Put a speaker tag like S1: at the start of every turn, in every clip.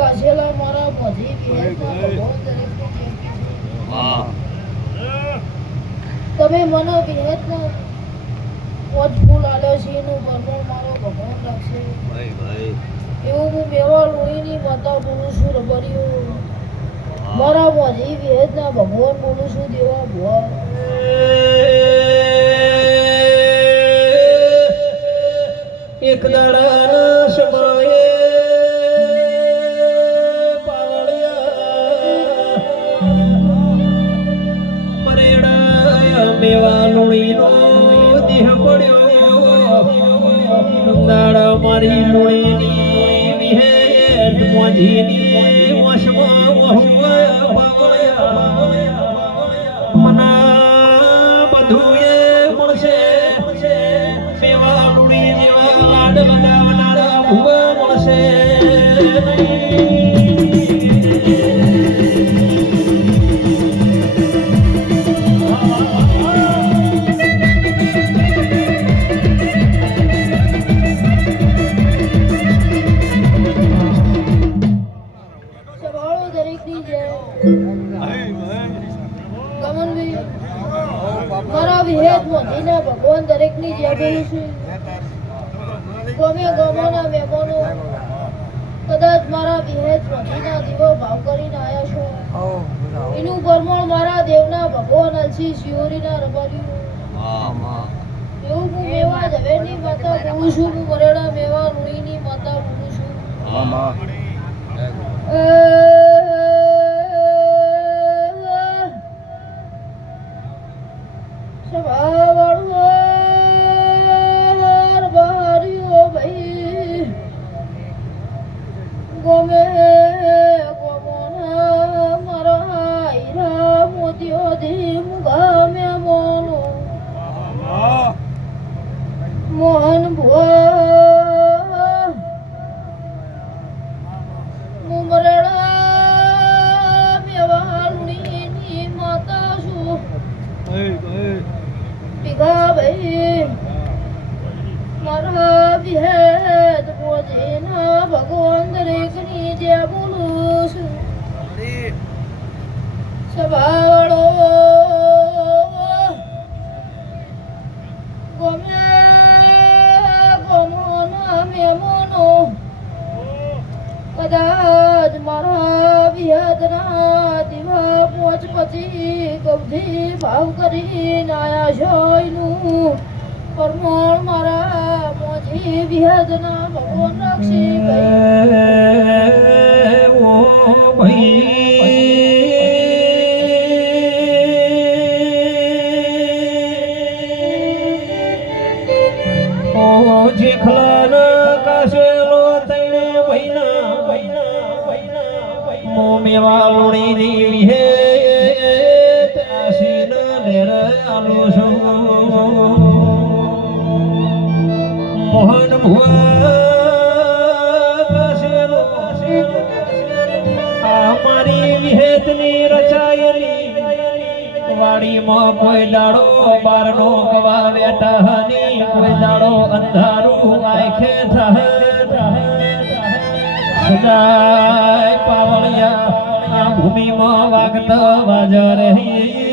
S1: કાશેલા મારા મોજી તમે મને વિહેતના પોચ ફૂલ આલ્યો છે એનું મારો ભગવાન રાખશે
S2: ભાઈ ભાઈ.
S1: એવું હું મેવા લોહીની માતા બોલું છું મારા મોજી વિહેતના ભગવાન બોલું છું દેવા ભુવા
S3: એક દાડાના સમયે મારી લુણીની વિહેત મોજીની વશમાં મના બધુંય મળશે. સેવા લુણી જેવા લાડ લગાવનારા
S1: ભગવાન દરેકની જય બોલું ગમે ગમોના મહેમાનો કદાચ મારા વિહેત મોજીના દીવો ભાવ કરીને આવ્યા છો. એનું પરમણ મારા દેવના ભગવાન અલસી શિવરીના રબાર્યું એવું હું મેવા ઝવેરની માતા બોલું છું હું મરેડા મેવા રૂણીની માતા બોલું છું. કદાચ મારા વિહદના દીવા પોચ પછી ગૌધી ભાવ કરીને આયા છો એનું પરમોણ મારા મોજી વિહદના ભગવાન રાખશી. ભાઈ
S3: ઓ જેખલાના કાશેલો તૈણે ભૈના ભૈના ભૈના મો મેવા મોહન ભુવા વાડીમાં કોઈ દાડો બારનો કવા બેઠા હની કોઈ દાડો અંધારું આંખે સદાય પાવળિયા આ ભૂમિમાં વાગતા વાજા રહી.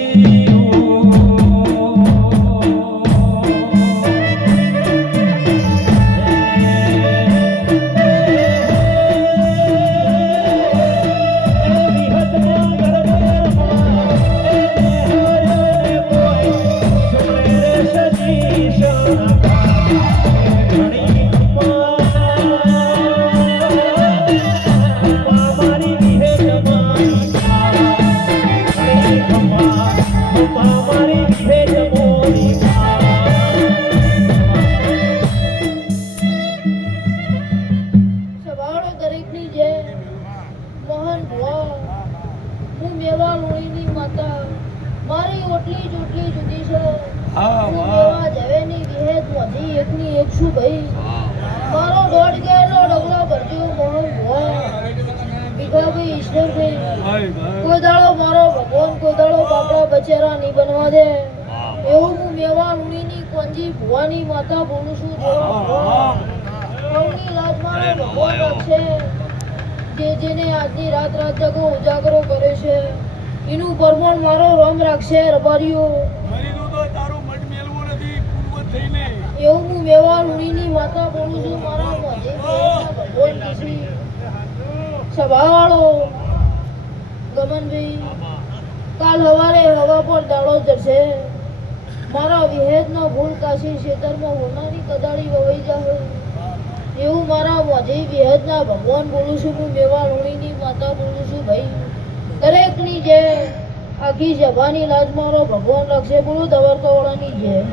S1: મોજી એકની એક છું ભાઈ? મારો દોઢ ગયેલો ડગલો ભરજો મોહન ઈશ્વરભાઈ કોઈ દાડો મારો ભગવાન કોઈ દાડો બાપડા બચેરા નહીં બનવા દે. એવું હું મેવા લુણીની કોંજી ભુવાની માતા ભૂલું છું સૌની લાજ મારો ભગવાન. રાખશે. જે જેને આજની રાત રાત જગો ઉજાગરો કરે છે. એનું પરમાણ મારો રમ રાખશે રબારીઓ. લુણીની બોલું છું, મારા સભાવાળો, ગમનભાઈ, કાલ હવારે હવા પર દાડો જશે મારા વિહેદનો ભૂલ કાશી ક્ષેત્રમાં હોનાની કદાળી વવાઈ જાહે. એવું મારા મોજી વિહેદના ભગવાન બોલું છું, હું મેવા લુણીની માતા બોલું છું ભાઈ. દરેકની જે આખી જભાની લાજ મારો ભગવાન રાખશે, બોલું દવારકાવાળાની જય